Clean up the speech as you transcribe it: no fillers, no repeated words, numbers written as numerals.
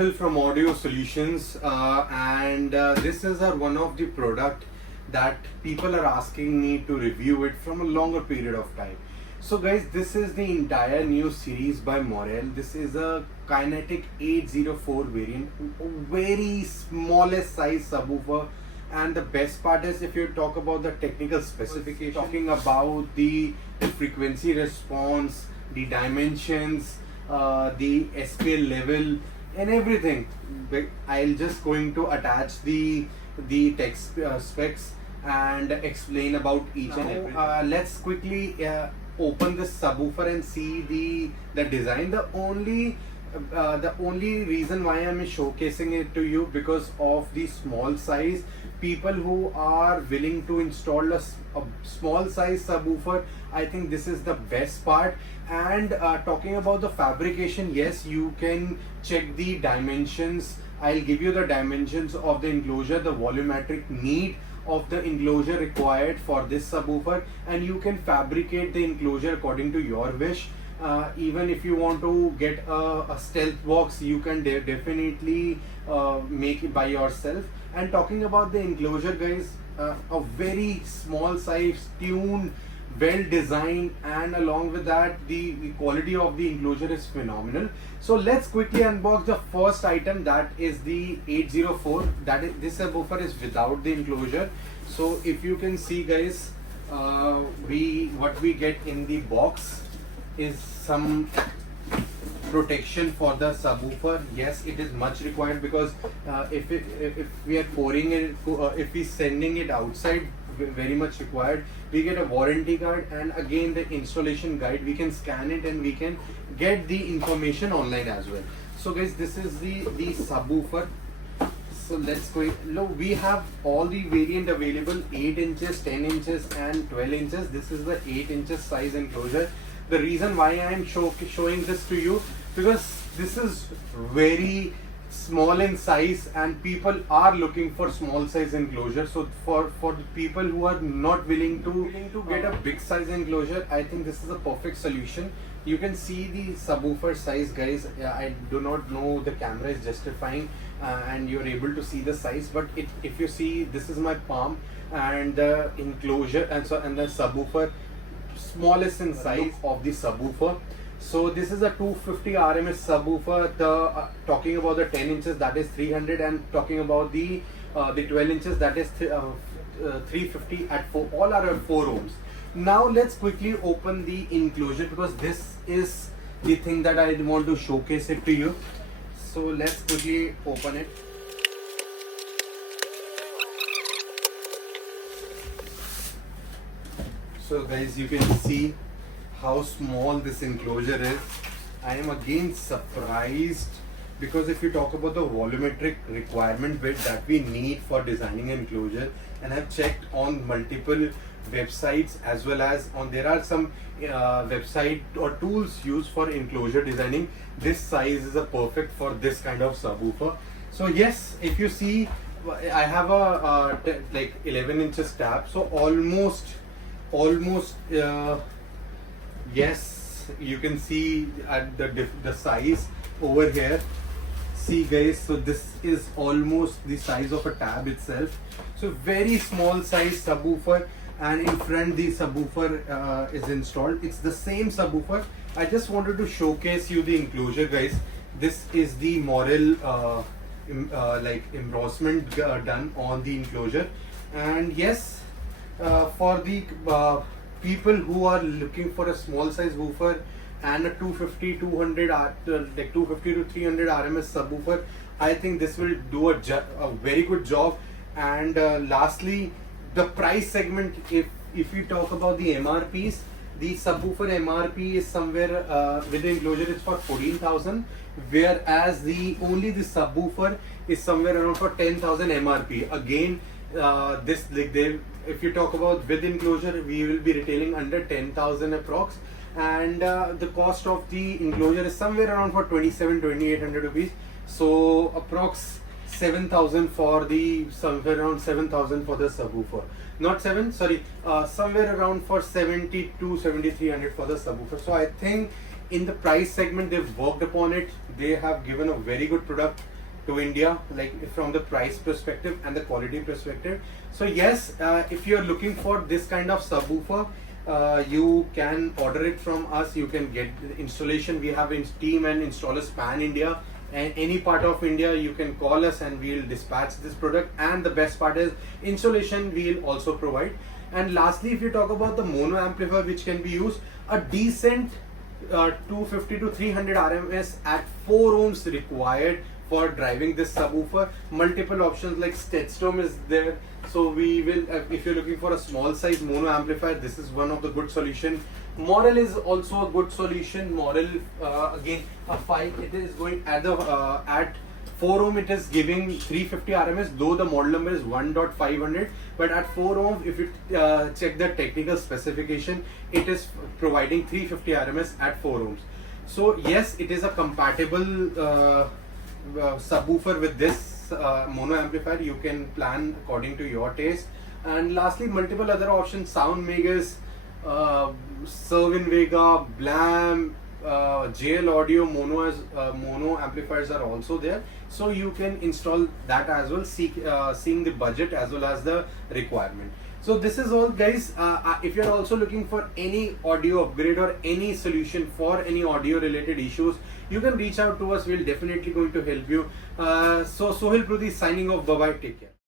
Sohil from Audio Solutions, and this is one of the product that people are asking me to review it from a longer period of time. So guys, this is the entire new series by Morel. This is a Kinetic 804 variant, very smallest size subwoofer. And the best part is, if you talk about the technical specification, talking about the frequency response, the dimensions, the SPL level and everything, I'll just going to attach the text specs and explain about each and everything. Let's quickly open this subwoofer and see the design. The only reason why I'm showcasing it to you, because of the small size. People who are willing to install a small size subwoofer, I think this is the best part. And talking about the fabrication, yes, you can check the dimensions. I'll give you the dimensions of the enclosure, the volumetric need of the enclosure required for this subwoofer, and you can fabricate the enclosure according to your wish. Even if you want to get a stealth box, you can definitely make it by yourself. And talking about the enclosure, guys, a very small size, tuned, well designed, and along with that the quality of the enclosure is phenomenal. So let's quickly unbox the first item, that is the 804. That is, this subwoofer is without the enclosure. So if you can see, guys, what we get in the box is some protection for the subwoofer. Yes, it is much required, because if we are pouring it, if we sending it outside, very much required. We get a warranty card, and again the installation guide. We can scan it and we can get the information online as well. So guys, this is the subwoofer. So let's go. Look, we have all the variant available: 8 inches, 10 inches and 12 inches. This is the 8 inches size enclosure. The reason why I am showing this to you, because this is very small in size and people are looking for small size enclosure. So for the people who are not willing to get a big size enclosure, I think this is a perfect solution. You can see the subwoofer size, guys. I do not know the camera is justifying and you're able to see the size, but if you see, this is my palm, and the enclosure and the subwoofer, smallest in size of the subwoofer. So this is a 250 RMS subwoofer. Talking about the 10 inches, that is 300, and talking about the 12 inches, that is 350 at all are at 4 ohms. Now let's quickly open the enclosure, because this is the thing that I want to showcase it to you. So let's quickly open it. So guys, you can see how small this enclosure is. I am again surprised, because if you talk about the volumetric requirement bit that we need for designing an enclosure, and I've checked on multiple websites, as well as there are some website or tools used for enclosure designing. This size is a perfect for this kind of subwoofer. So yes, if you see, I have a like 11 inches tab, so almost yes, you can see at the size over here. See guys, so this is almost the size of a tab itself. So very small size subwoofer, and in front the subwoofer is installed. It's the same subwoofer. I just wanted to showcase you the enclosure, guys. This is the Morel like embossment done on the enclosure. And yes, for the people who are looking for a small size woofer and a 250 to 300 RMS subwoofer, I think this will do a very good job. And lastly, the price segment, if we talk about the MRPs, the subwoofer MRP is somewhere with the enclosure is for 14,000, whereas the subwoofer is somewhere around for 10,000 MRP. Again, if you talk about with enclosure, we will be retailing under 10,000 approx, and the cost of the enclosure is somewhere around for 2,800 rupees. So approx 7,000 for the, somewhere around 7,000 for the subwoofer. Not 7, sorry, somewhere around for 7,300 for the subwoofer. So I think in the price segment they've worked upon it. They have given a very good product. to India, like from the price perspective and the quality perspective. So yes, if you're looking for this kind of subwoofer, you can order it from us. You can get the installation. We have a team and installers pan India, and any part of India you can call us and we'll dispatch this product. And the best part is installation we'll also provide. And lastly, if you talk about the mono amplifier which can be used, a decent 250 to 300 RMS at 4 ohms required for driving this subwoofer. Multiple options like Steadstone is there. So we will, if you're looking for a small size mono amplifier, this is one of the good solution. Morel is also a good solution. Morel again a 5, it is going at the at 4 ohm it is giving 350 RMS, though the model number is 1.500, but at 4 ohm if you check the technical specification, it is providing 350 RMS at 4 ohms. So yes, it is a compatible subwoofer with this mono amplifier. You can plan according to your taste. And lastly, multiple other options: Sound Megas, Servin Vega, Blam, JL Audio mono amplifiers are also there. So you can install that as well, seeing the budget as well as the requirement. So this is all, guys. If you're also looking for any audio upgrade or any solution for any audio related issues, you can reach out to us. We'll definitely going to help you. So Sohil Prudhi signing off. Bye bye. Take care.